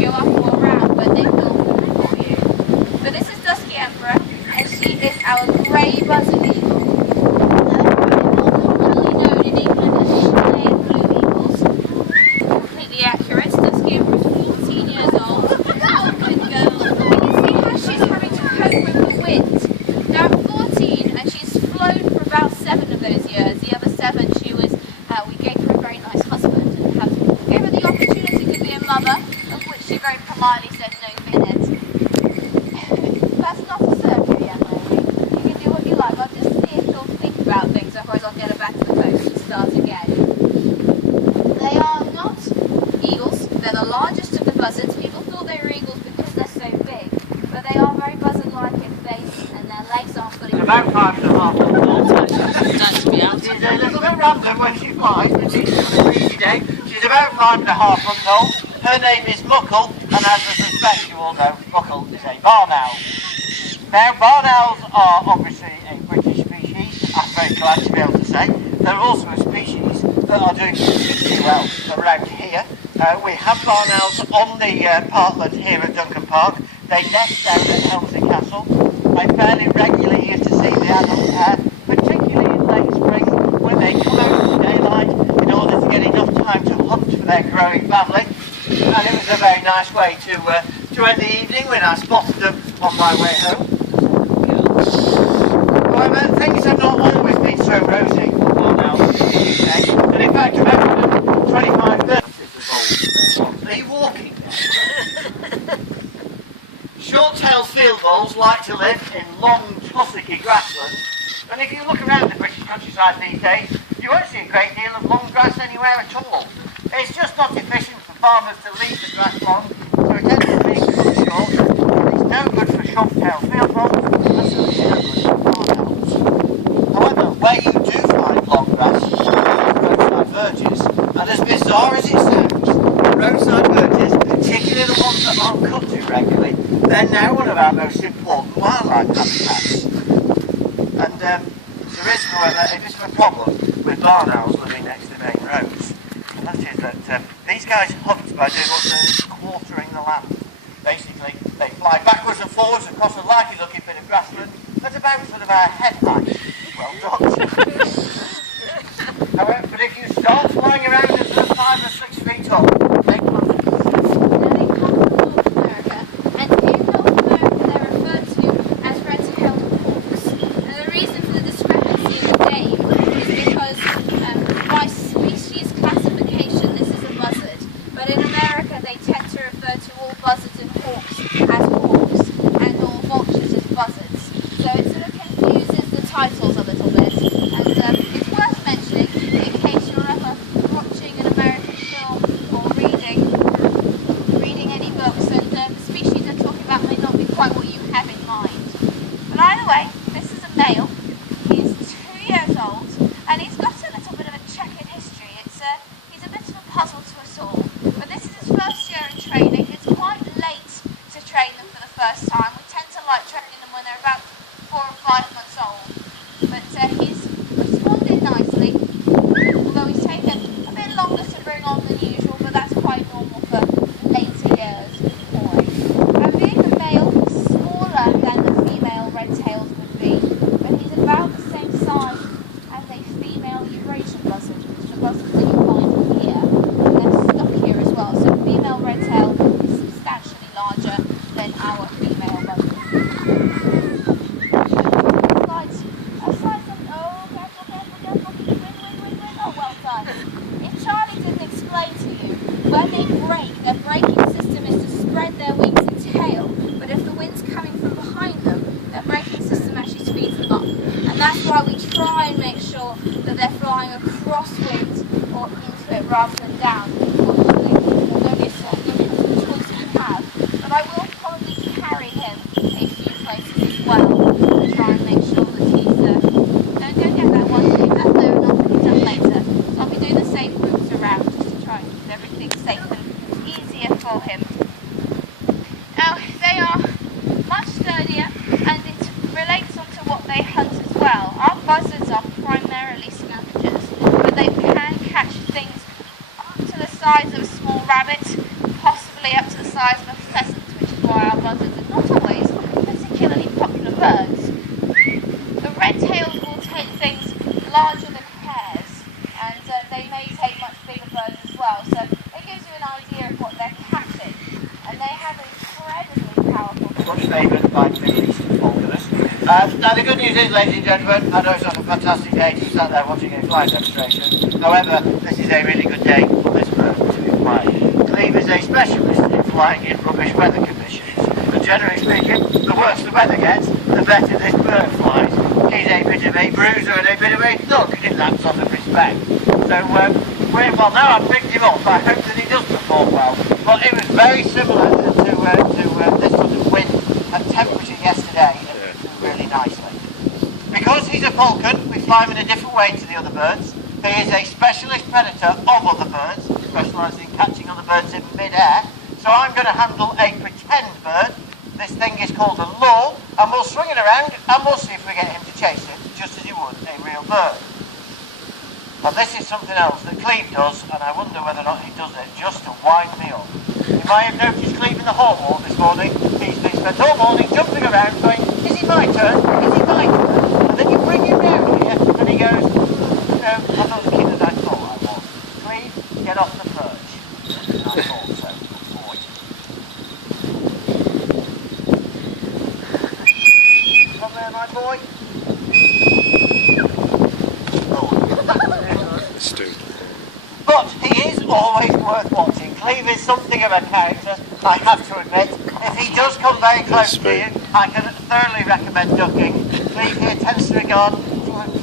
go up or around, but they will move for you. But this is Dusky Emperor, and she is our grey buzzard eagle. More commonly known in England as Schneider blue eagles. Completely accurate. Dusky Emperor is 14 years old. Oh, good girl. You can see how she's having to cope with the wind. Now at 14, and she's flown for about 7 of those years. The other 7 she was, we gave her a very nice husband and gave her the opportunity to be a mother, of which she very politely said no minute. That's not a circuit yet, Mary. You can do what you like. I'll just see if she'll think about things, otherwise I'll get her back to the post and start again. They are not eagles. They're the largest of the buzzards. People thought they were eagles because they're so big, but they are very buzzard-like in face, and their legs are fully... About 5.5 foot tall. She's a little bit random when she flies, but she's a breezy day. She's about 5.5 foot tall. Her name is Muckle, and as I suspect you all know, Muckle is a barn owl. Now, barn owls are obviously a British species, I'm very glad to be able to say. They're also a species that are doing particularly well around here. We have barn owls on the parkland here at Duncombe Park. They nest down at Helmsley Castle. I fairly regularly used to see the adults there, particularly in late spring when they come out in daylight in order to get enough time to hunt for their growing family. And it was a very nice way to end the evening when I spotted them on my way home. However, things have not always been so rosy for barn owls in the UK, and in fact about 25-30 are you walking? Short-tailed field voles like to live in long, tussocky grasslands, and if you look around the British countryside these days, you won't see a great deal of long grass anywhere at all. It's just not efficient for farmers to leave the grass long, so it ends up being cut short. It's no good for short-tailed field voles, and certainly no good for barn owls. However, where you do find long grass, roadside verges, and as bizarre as it sounds, roadside verges, particularly the ones that aren't cut too regularly, they're now one of our most important wildlife habitats. And there is, however, a bit of a problem with barn owls living next to main roads. And that is that these guys hunt by doing what's known as quartering the land. Basically, they fly backwards and forwards across a likely looking bit of grassland at about sort of our head height. Well done. However, but if you start flying around at sort of 5 or 6 feet up, they come up. That's why we try and make sure that they're flying across wind or into it rather than down. Unfortunately, although it's a choice we have. But I will probably carry him a few places as well to try and make sure that he's don't go get that one, leave that there and I'll pick it up later. So I'll be doing the same routes around just to try and keep everything safe and easier for him. Now they are much sturdier and it relates onto what they hunt as well. Our buzzards are primarily scavengers, but they can catch things up to the size of a pheasant, which is why our buzzards are not always particularly popular birds. The red-tailed will take things larger than hares, and they may take much bigger birds as well, so it gives you an idea of what they're catching, and they have incredibly powerful... Much favoured by Middle Eastern falconers. Now the good news is, ladies and gentlemen, I know it's not a fantastic day to be sat there watching a flying demonstration. However, this is a really good day for this bird to be flying. Cleve is a specialist in flying in rubbish weather conditions. And generally speaking, the worse the weather gets, the better this bird flies. He's a bit of a bruiser and a bit of a thug in that sort of respect. So, well now I've picked him up, I hope that he does perform well. But it was very similar to this sort of wind and temperature yesterday, and it flew really nicely. Because he's a falcon, we fly him in a different way to the other birds. He is a specialist predator of other birds, specialising in catching other birds in mid-air. So I'm going to handle a pretend bird. This thing is called a lure, and we'll swing it around and we'll see if we get him to chase it, just as you would a real bird. And this is something else that Cleve does, and I wonder whether or not he does it just to wind me up. You might have noticed Cleve in the hawk walk this morning. He's been spent all morning jumping around going, is it my turn? Is it my turn? And then you bring him down here and he goes, no, I'm not as keen as I thought I was. Cleve, get off the perch. And I thought so. Boy. Come there, my boy. But he is always worth watching. Cleve is something of a character, I have to admit. If he does come very close to you, I can thoroughly recommend ducking. Cleve here tends to regard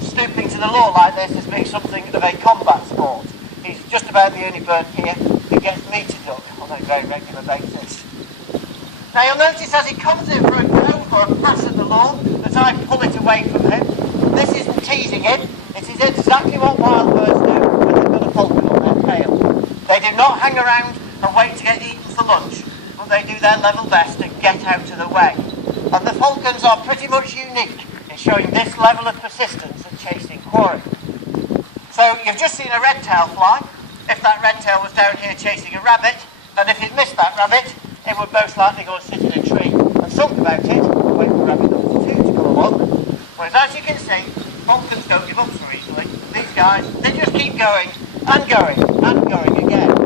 stooping to the lure like this as being something of a combat sport. He's just about the only bird here who gets me to duck on a very regular basis. Now you'll notice as he comes in for a go or a pass at the lure that I pull it away from him. This isn't teasing him, it is exactly what wild birds do when they've got a falcon on their tail. They do not hang around and wait to get eaten for lunch, but they do their level best to get out of the way. And the falcons are pretty much unique in showing this level of persistence at chasing quarry. So you've just seen a red tail fly. If that red tail was down here chasing a rabbit, and if it missed that rabbit, it would most likely go and sit in a tree and sulk about it, and wait for rabbit number 2 to come along. Whereas as you can see, falcons don't give up so easily. These guys, they just keep going and going and going again.